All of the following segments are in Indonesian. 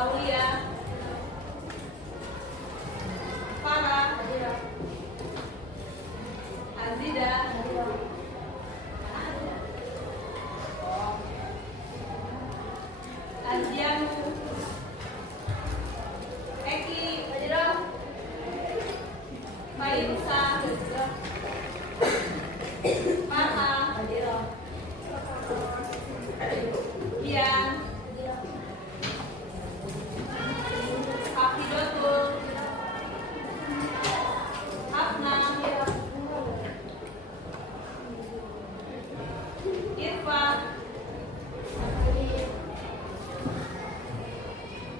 Aulia, Farah, Azida, Azianu, Eki, Mairusa, Marha, Dian, Hafidatul, Hafna, Irfa,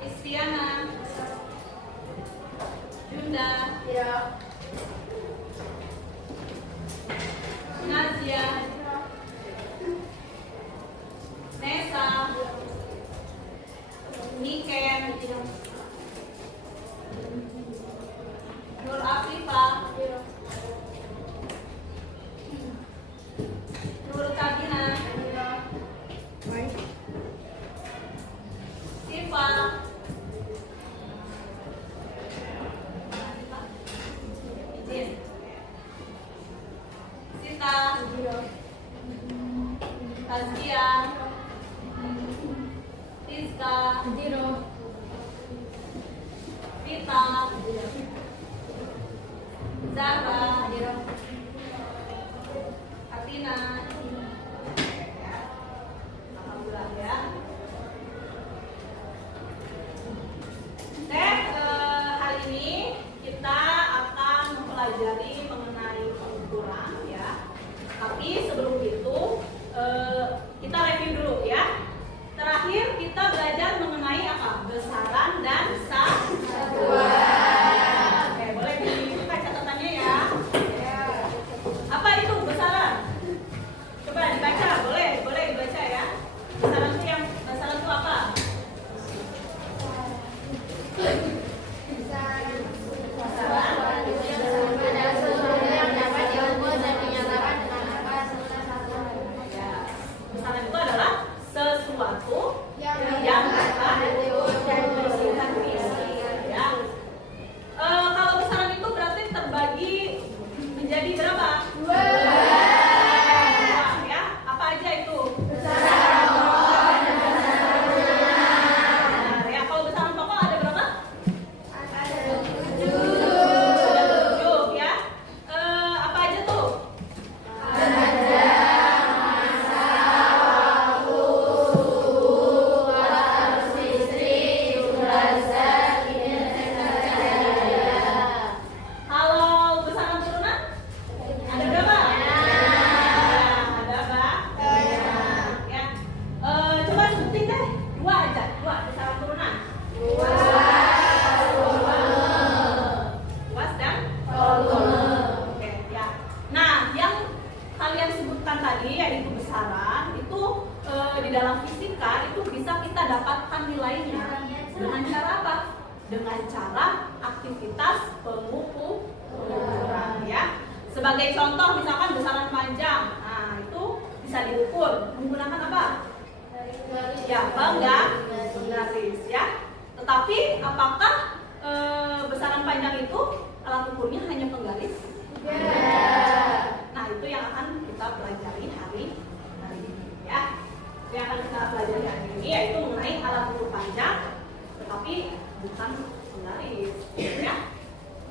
Istiana, Junda, Nazia, Nesa, Niken, Nur Afifah, Nur Kabina, Siva, Izin, Sita, Tazkia, Rizka, Vita, Zahra, Atina, alhamdulillah ya. Hari ini kita akan mempelajari mengenai pengukuran ya. Tapi sebelum itu kita review dulu ya. Terakhir kita belajar mengenai apa? Besaran dan satuan. Oke, boleh dibuka catatannya ya. Apa itu besaran? Coba dibaca, boleh dibaca ya. Besaran itu apa? Besaran itu adalah sesuatu yang dapat dibersihkan fisik ya. Kalau besaran itu berarti terbagi menjadi berapa? Dua ya. Apa aja itu? Besaran pokok dan besaran benar ya. Kalau besaran pokok ada berapa? Ada 7. Ada 7 ya. Apa aja tuh? Dengan cara aktivitas pengukuran ya. Sebagai contoh misalkan besaran panjang. Nah, itu bisa diukur menggunakan apa? Ya, penggaris ya. Tetapi apakah besaran panjang itu alat ukurnya hanya penggaris? Nah, itu yang akan kita pelajari hari ini ya. Yang akan kita pelajari hari ini yaitu mengenai alat ukur panjang tetapi bukan penggaris ya.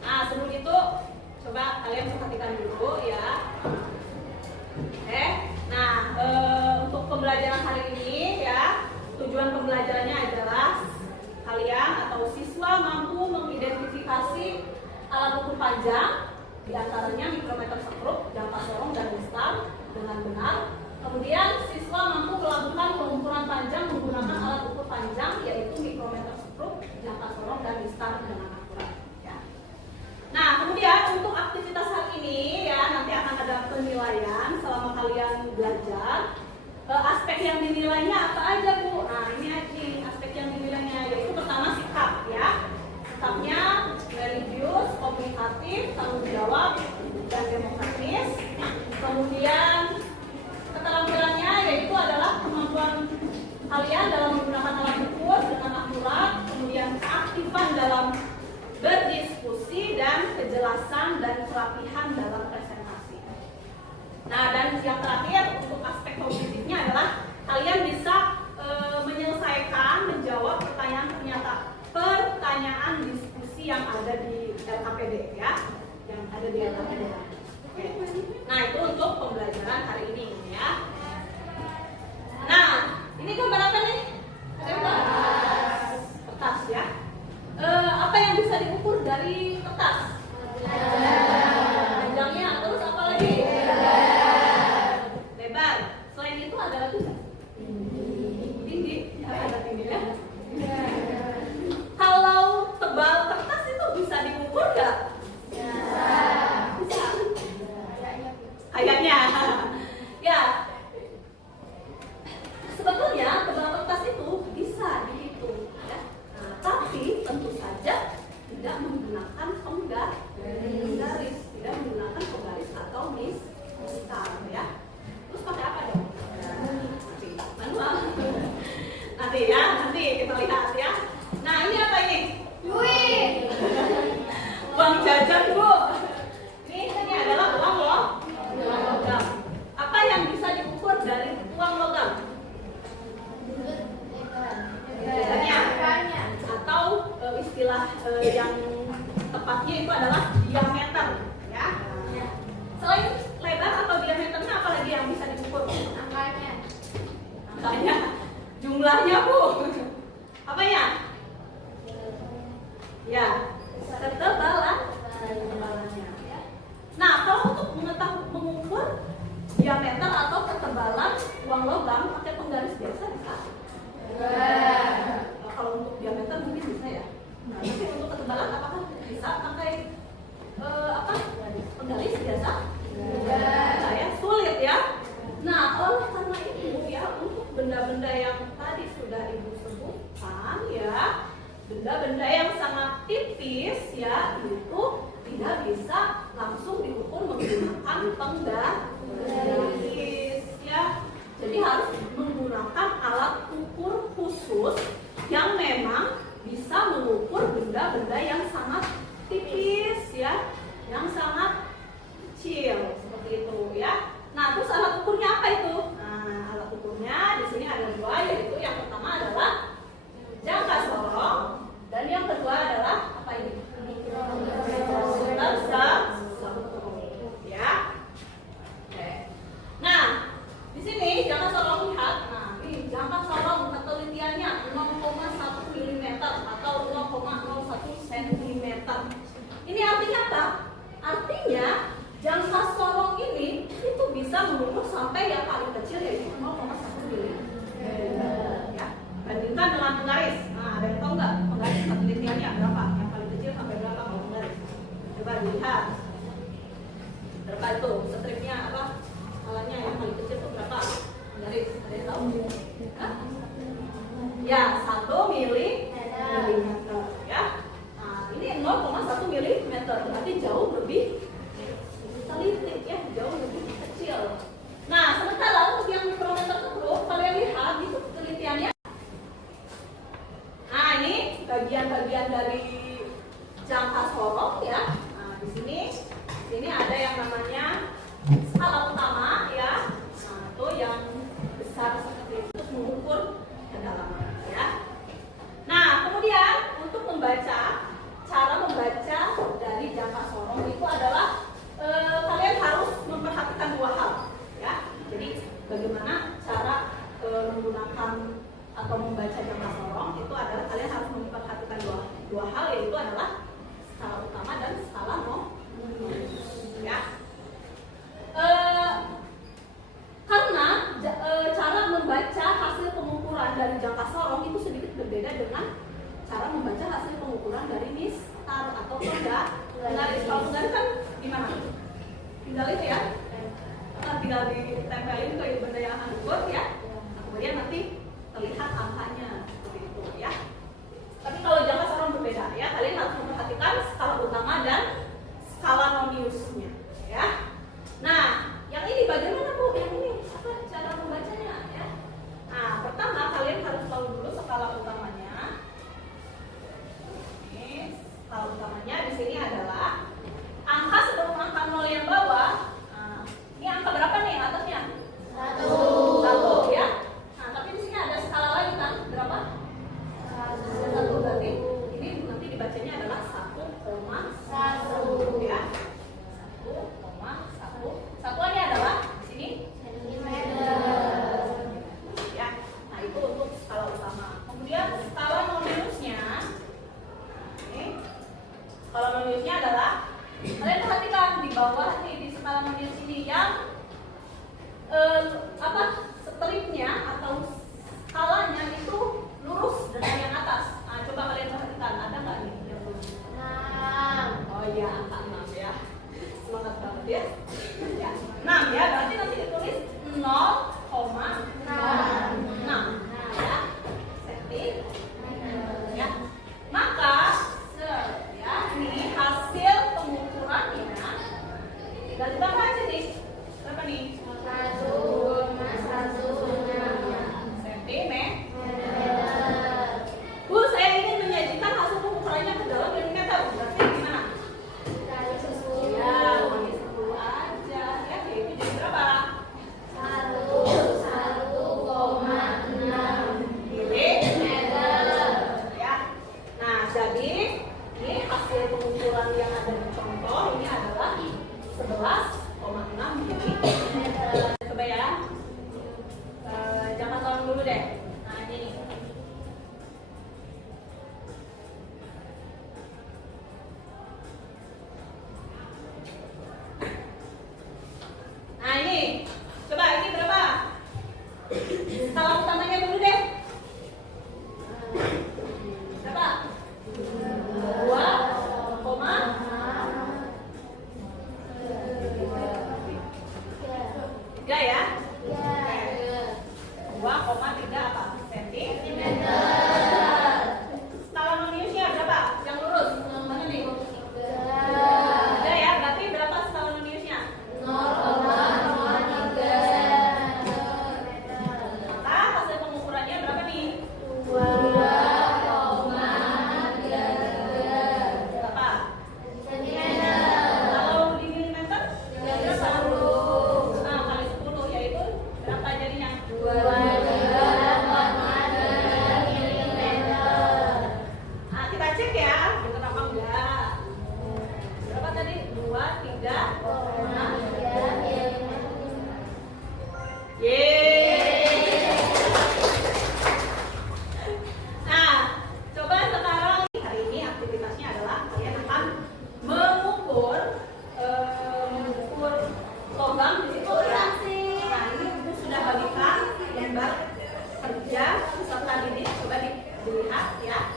Nah, sebelum itu coba kalian perhatikan dulu ya. Oke. Nah, untuk pembelajaran hari ini ya, tujuan pembelajarannya adalah kalian atau siswa mampu mengidentifikasi alat ukur panjang, diantaranya mikrometer sekrup, jangka sorong dan mistar dengan benar. Kemudian siswa mampu melakukan pengukuran panjang menggunakan alat ukur panjang yaitu mikrometer sekrup, jangka sorong dan mistar dengan akurat. Ya. Nah, kemudian untuk aktivitas hari ini ya nanti akan ada penilaian selama kalian belajar. Aspek yang dinilainya apa aja Bu? Nah, ini aspek yang dinilainya yaitu pertama sikap ya. Sikapnya religius, komunikatif, tanggung jawab dan demokrasi. yang ada di LKPD ya, yang ada di LKPD. Oke. Nah itu untuk pembelajaran hari ini ya. Nah ini gambar apa nih? Kertas ya. Apa yang bisa diukur dari kertas? Panjangnya, terus apa lagi? Lebar. Selain itu ada lagi nggak? Tinggi. Ada tingginya. Kalau tebal kertas itu bisa diukur nggak? Bisa. Kayaknya. Ya. Sebetulnya tebal kertas itu bisa dihitung. Ya. Nah, tapi tentu saja tidak menggunakan penggaris, tidak menggunakan penggaris atau mistar ya. Terus pakai apa dong? Manual. Nanti ya, nanti kita lihat ya. Nah ini apa ini? Duit. Uang jajan Bu. Ini adalah uang logam. Apa yang bisa diukur dari uang logam? Biasanya atau istilah yang tepatnya itu adalah diameter ya. Selain lebar atau diameternya apa lagi yang bisa diukur? Angkanya, jumlahnya Bu. Apa ya? Ya, ketebalannya. Nah, kalau untuk mengukur diameter atau ketebalan uang logam pakai penggaris biasa bisa. Kalau untuk diameter mungkin bisa ya. Nah, tapi untuk ketebalan apakah bisa pakai penggaris biasa? Nah, ya, sulit ya. Nah, oleh karena itu ya, untuk benda-benda yang tadi sudah Ibu sebutkan ya, benda-benda yang sangat tipis ya, itu tidak bisa langsung diukur menggunakan penggaris ya. Jadi harus menggunakan alat ukur khusus yang memang bisa mengukur benda-benda yang sangat tipis ya, yang sangat kecil seperti itu ya. Nah, terus alat ukurnya apa itu? Nah, alat ukurnya di sini ada dua, yaitu yang pertama adalah jangka sorong dan yang kedua adalah apa ini? Ya. Oke. Nah, di sini jangka sorong lihat. Nah, ini jangka sorong ketelitiannya 0,1 mm atau 0,01 cm. Ini artinya apa? Artinya jangka sorong ini itu bisa mengukur sampai yang paling kecil yaitu 0,1 mm. Ya. Bandingkan dengan penggaris. Nah, ada yang tahu nggak penggaris ketelitiannya berapa? Yang paling kecil sampai berapa kalau penggaris? Coba dilihat. Berapa itu? Stripnya apa? Skalanya yang paling kecil itu berapa? Penggaris. Ada yang tahu? Hah? Ya, 1 milimeter. Ya. Nah, ini 0,1 milimeter. Berarti jauh lebih teliti ya, jauh lebih kecil. Nah, sementara untuk yang mikrometer tersebut, kalian lihat itu penelitiannya. Nah, ini bagian-bagian dari jangka sorong ya. Nah, di sini ada yang namanya skala utama ya. Nah, itu yang besar seperti itu untuk mengukur kedalaman ya. Nah, kemudian untuk cara membaca dari jangka sorong itu adalah kalian harus memperhatikan dua hal ya. Jadi bagaimana cara menggunakan atau membaca jangka sorong itu adalah kalian harus memperhatikan dua hal, yaitu adalah skala utama dan skala nonius ya. Karena cara membaca hasil pengukuran dari jangka sorong itu sedikit berbeda dengan cara membaca hasil pengukuran dari mistar atau penggaris. Kalau penggaris kan gimana? Tinggal itu ya, tinggal ditempelin ke benda yang akan diukur ya. Nah, kemudian nanti terlihat angkanya seperti itu ya. Tapi kalau jangka sorong berbeda ya, kalian harus memperhatikan skala utama dan skala noniusnya ya. Nah, yang ini bagaimana Bu? Yang ini apa cara membacanya ya? Nah, pertama kalian harus tahu dulu skala utamanya. Ini skala utamanya di sini adalah angka sebelum angka 0 yang bawah. Nah, ini angka berapa nih atasnya? 1. hasil pengukuran yang ada di contoh ini adalah 11,6 mm. Coba ya, jangan tolong dulu deh. Nah ini nih. Nah ini, coba ini berapa? Skala utamanya dulu deh. Berapa? 2,3 ya? 2,3 apa? Sentimeter. Skala non-Newtonnya berapa? Yang lurus? Mana nih? 3 ya? Berarti berapa skala non-Newtonnya? 0,03. Maka hasil pengukurannya berapa nih? 2,3. Berapa? Sentimeter. Kalau di milimeter? 30. Nah, kali 10 yaitu berapa jadinya? 2,3 milimeter. Nah, kita cek ya, benar apa enggak? Berapa tadi? 23,3 milimeter. Yeay. Nah, coba sekarang hari ini aktivitasnya adalah kalian akan mengukur logam di situ ya. Nah, ini ibu sudah bagikan lembar kerja peserta didik, coba dilihat ya.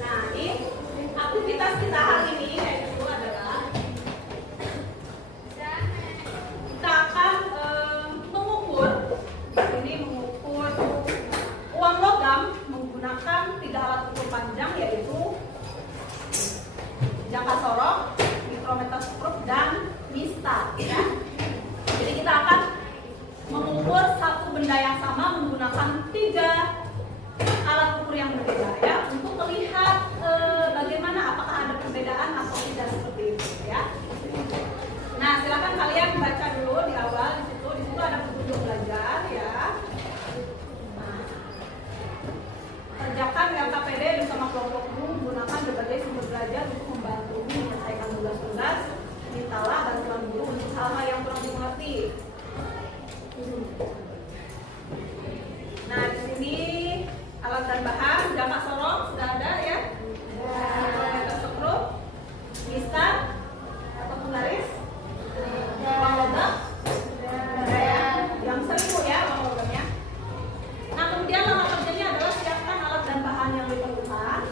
Nah, ini aktivitas kita hari ini yaitu adalah kita akan mengukur uang logam menggunakan 3 alat ukur panjang yaitu jangka sorong, mikrometer skrup, dan mistar ya. Jadi kita akan mengukur satu benda yang sama menggunakan 3 alat ukur yang berbeda ya, untuk melihat bagaimana apakah ada perbedaan atau tidak seperti itu ya. Nah, silakan kalian baca dulu di awal di situ ada petunjuk belajar ya. Nah, kerjakan LKPD bersama kelompokmu menggunakan berbagai sumber belajar untuk membantu menyelesaikan tugas-tugas. Mintalah bantuan guru untuk hal-hal yang kurang dimengerti. Nah, di sini alat dan bahan, jangka sorong sudah ada ya. Mikrometer skrup, mistar atau penggaris, uang logam, yang 1000 ya uang logamnya. Nah, kemudian langkah kerjanya adalah siapkan alat dan bahan yang diperlukan.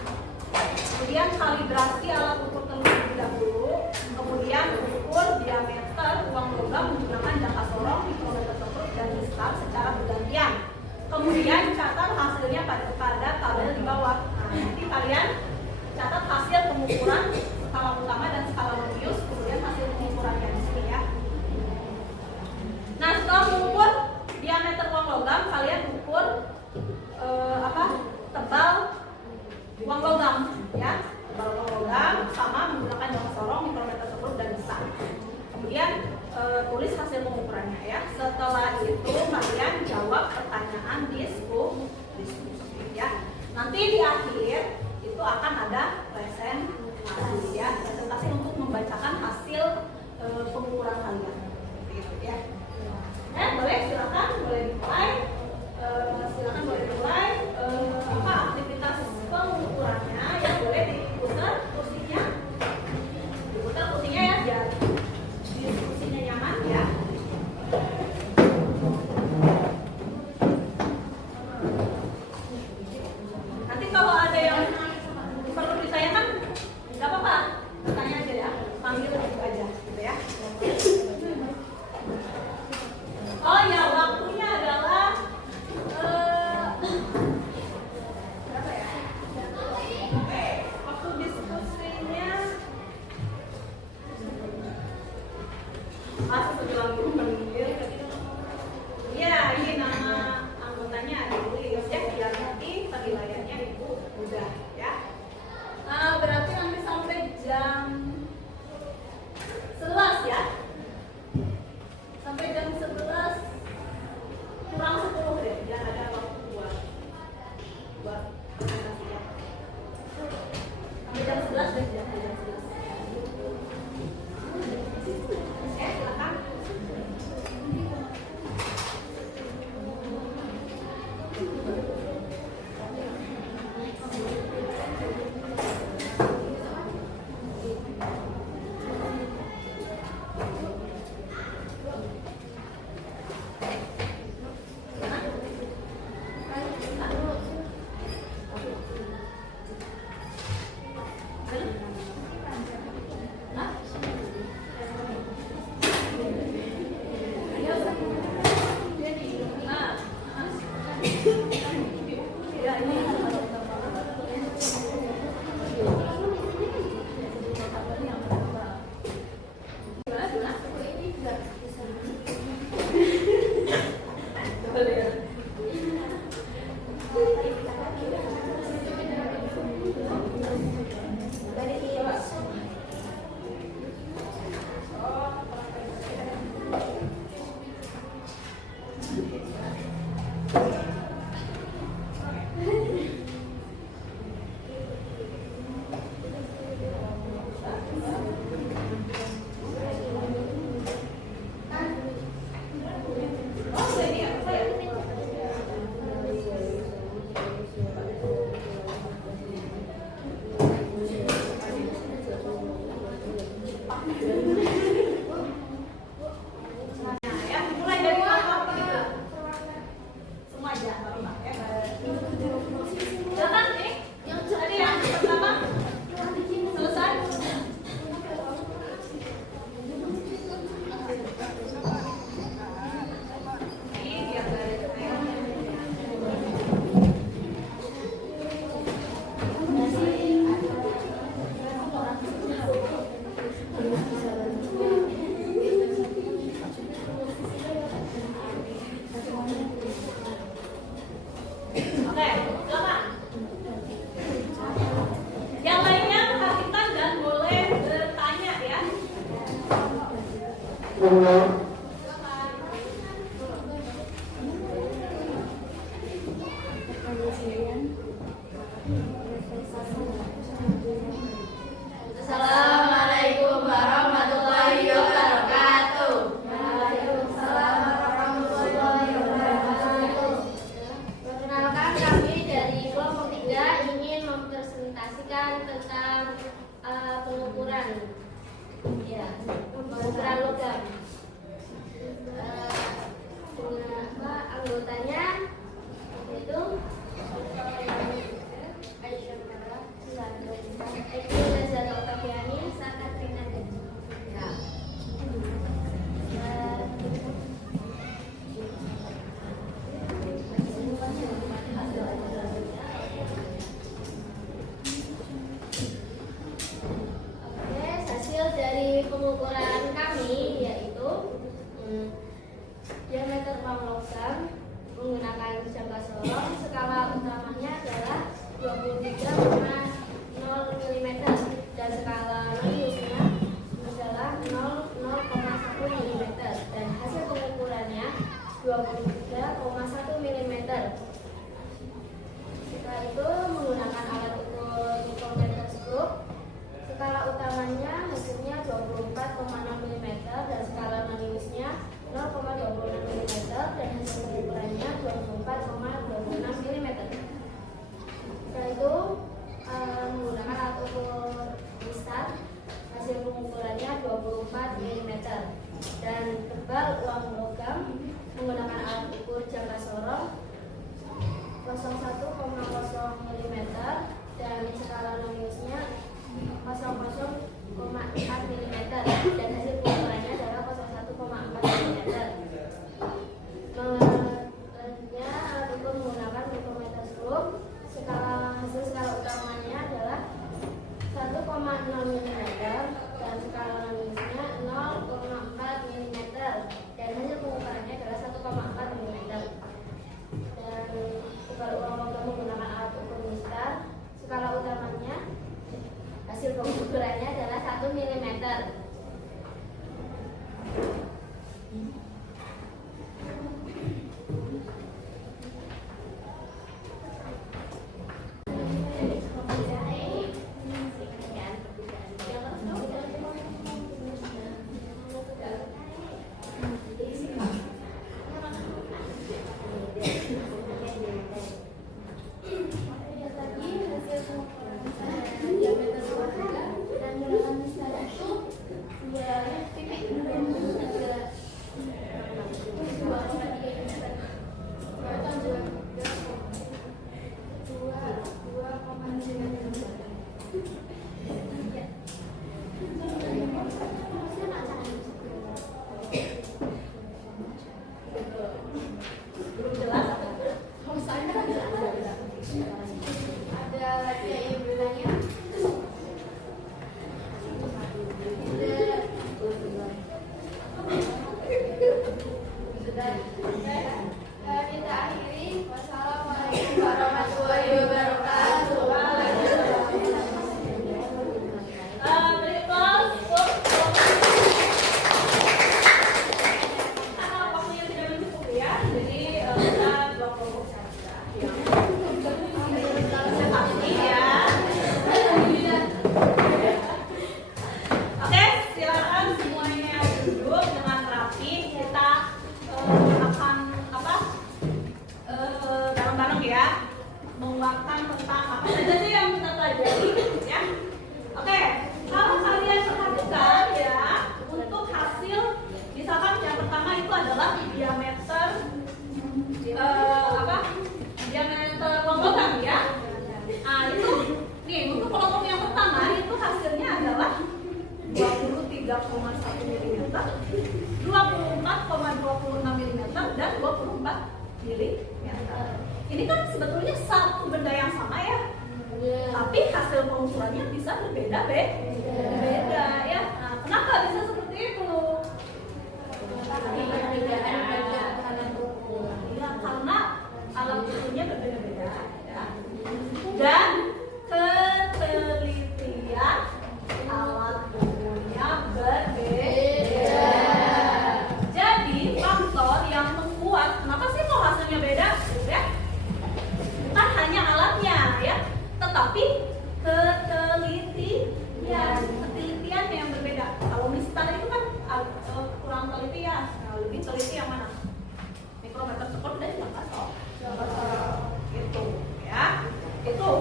Kemudian kalibrasi alat ukur terlebih dahulu. Kemudian ukur diameter uang logam menggunakan jangka sorong, mikrometer skrup, dan mistar secara bergantian. Kemudian catat hasilnya pada tabel di bawah. Nah, nanti kalian catat hasil pengukuran skala utama dan skala non-Newton, kemudian hasil pengukurannya di sini ya. Nah, setelah mengukur diameter uang logam, kalian ukur tebal uang logam ya. Tebal uang logam sama menggunakan jangka sorong, mikrometer skrup, dan mistar. Kemudian tulis hasil pengukurannya ya. Setelah itu kalian jawab pertanyaan diskusi ya. Nanti di akhir itu akan ada presentasi ya, presentasi untuk membacakan hasil pengukuran kalian. Gitu ya. Boleh silakan, boleh dimulai. Apa aktivitas pengukurannya ya, boleh diputar kursinya. Diputar kursinya ya biar diskusinya nyaman ya. Nanti kalau ada yang perlu ditanyakan, nggak apa-apa, tanya aja ya, panggil aja gitu ya. Oh ya, waktunya adalah berapa ya? Waktu diskusinya masih sebelah guru panggil. Ya, ini nama anggotanya ditulis ya, biar nanti penilaiannya ibu mudah ya. Berarti nanti sampai jam 11 ya. Sampai jam 11 kurang 10 deh, biar ada waktu buat presentasi ya. Assalamualaikum warahmatullahi wabarakatuh. Waalaikumsalam warahmatullahi wabarakatuh. Perkenalkan, kami dari kelompok 3 ingin mempresentasikan tentang pengukuran, pengukuran logam. Anggotanya yaitu Eki Lazada Otaviani, Sakat Renata. Hasil dari pengukuran kami yaitu diameter uang logam menggunakan jangka sorong. Skala utamanya adalah 23,0 mm dan skala radiusnya adalah 0,1 mm dan hasil pengukurannya 23,1 mm. Setelah itu menggunakan alat ukur mikrometroskop. Skala utamanya hasilnya 24,6 mm dan skala radiusnya 0,26 mm dan hasil pengukurannya 24,26 mm. Setelah itu menggunakan alat ukur mistar, hasil pengukurannya 24 mm dan tebal uang logam menggunakan alat ukur jangka sorong 01,0 mm dan skala radiusnya 0,4 mm dan hasil pengukurannya adalah 01,4 mm. Selanjutnya alat ukur menggunakan mikrometroskop. Hasil skala utamanya adalah 1,6 mm dan skala radiusnya 0,4 mm dan hasil pengukurannya adalah 1,4 mm. Dan tebal uang logam menggunakan alat ukur mistar. Skala utamanya hasil pengukurannya adalah 1 mm. Kita akhiri. Wassalamualaikum warahmatullahi wabarakatuh. Karena waktunya tidak mencukup ya, jadi kita dua kelompok saja yang pasti ya. Oke, silakan semuanya duduk dengan rapi. Kita akan bareng-bareng ya, menguatkan tentang apa saja sih yang kita pelajari ya. Oke, kalau kalian perhatikan ya, untuk hasil misalkan yang pertama itu adalah diameter diameter logam ya. Nah itu nih untuk kelompok yang pertama itu hasilnya adalah 23,1 mm, 24,26 mm dan 24 mm. Ini kan sebetulnya satu benda yang sama ya, tapi hasil pengukurannya bisa berbeda ya. Nah, kenapa bisa seperti itu? Ya, karena alat ukurnya berbeda-beda ya. Dan ketelitian alat ukurnya berbeda.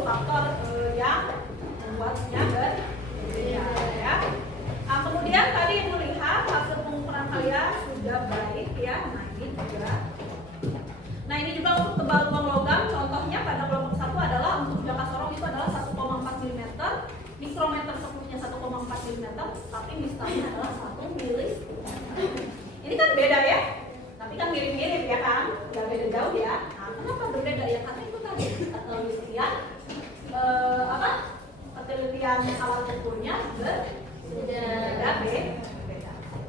faktor yang membuatnya berbeda ya. Nah, kemudian tadi melihat hasil pengukuran kalian sudah baik ya. Nah ini juga untuk tebal ruang logam. Contohnya pada kelompok 1 adalah untuk jangka sorong itu adalah 1,4 mm, mikrometer sekunya 1,4 mm, tapi mistarnya adalah 1 mm. Ini kan beda ya, tapi kan mirip-mirip ya kan, nggak beda jauh ya. Nah, kenapa berbeda ya? Karena itu tadi penelitian penelitian alat ukurnya berbeda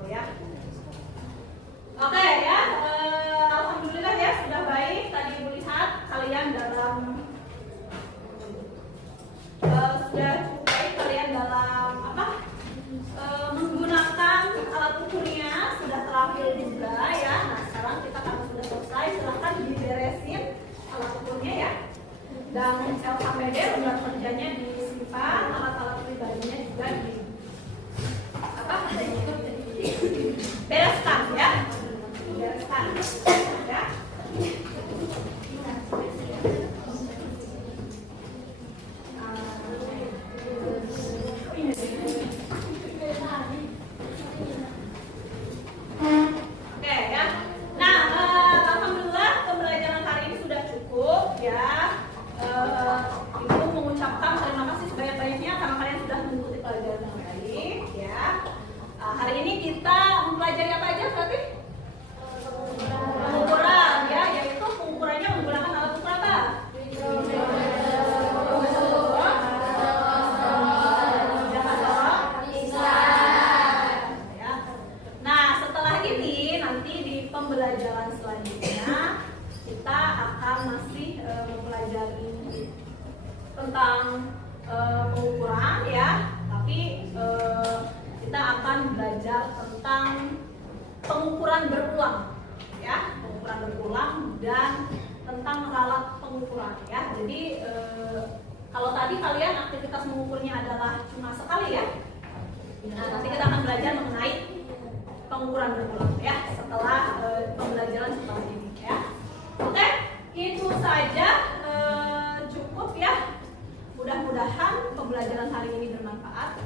ya. Oke ya, alhamdulillah ya sudah baik. Tadi Ibu lihat kalian dalam sudah cukup baik kalian dalam menggunakan alat ukurnya sudah terampil juga ya. Nah sekarang kita karena sudah selesai, silahkan diberesin alat ukurnya ya. Dan LKPD lembar kerjanya disimpan, alat-alat pribadinya juga bereskan ya. Bereskan ya. Oke ya. Nah, alhamdulillah pembelajaran hari ini sudah cukup ya. Ibu mengucapkan terima kasih sebanyak-banyaknya karena kalian sudah mengikuti pelajaran yang baik ya. Hari ini kita mempelajari apa aja berarti? Pengukuran ya, yaitu pengukurannya menggunakan alat ukur apa? Nah setelah ini nanti di pembelajaran selanjutnya kita akan masih mempelajari tentang pengukuran ya, tapi kita akan belajar tentang pengukuran berulang ya, pengukuran berulang dan tentang alat pengukuran ya. Jadi kalau tadi kalian aktivitas mengukurnya adalah cuma sekali ya. Nah, nanti kita akan belajar mengenai pengukuran berulang ya setelah pembelajaran setelah ini ya. Oke, itu saja cukup ya. Mudah-mudahan pembelajaran hari ini bermanfaat.